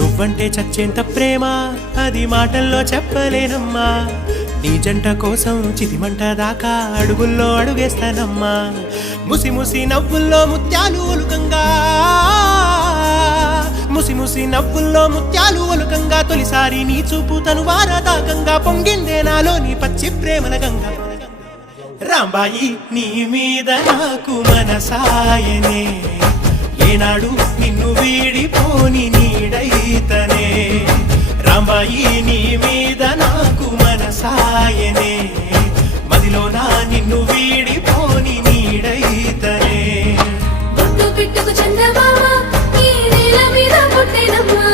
నువ్వంటే చచ్చేంత ప్రేమ అది మాటల్లో చెప్పలేనమ్మా నీ జంట కోసం చితిమంట దాకా అడుగుల్లో అడుగేస్తానమ్మా ముసి ముసి నవ్వుల్లో ముత్యాలు ఒలుకంగా ముసి ముసి నవ్వుల్లో ముత్యాలు ఒలుకంగా తొలిసారి నీ చూపు తను వారదాకంగా పొంగిందే నాలో నీ పచ్చి ప్రేమల గంగా రాంబాయి నీ మీద నాకు మనసాయనే ఏనాడు నిన్ను వీడిపోని నీడైతనే రాంబాయి నీ మీద నాకు మనసాయనే మదిలోన నిన్ను వీడిపోని నీడైతనే బొట్టు పెట్టుకు చందమామ ఈ నేల మీద పుట్టినమ్మా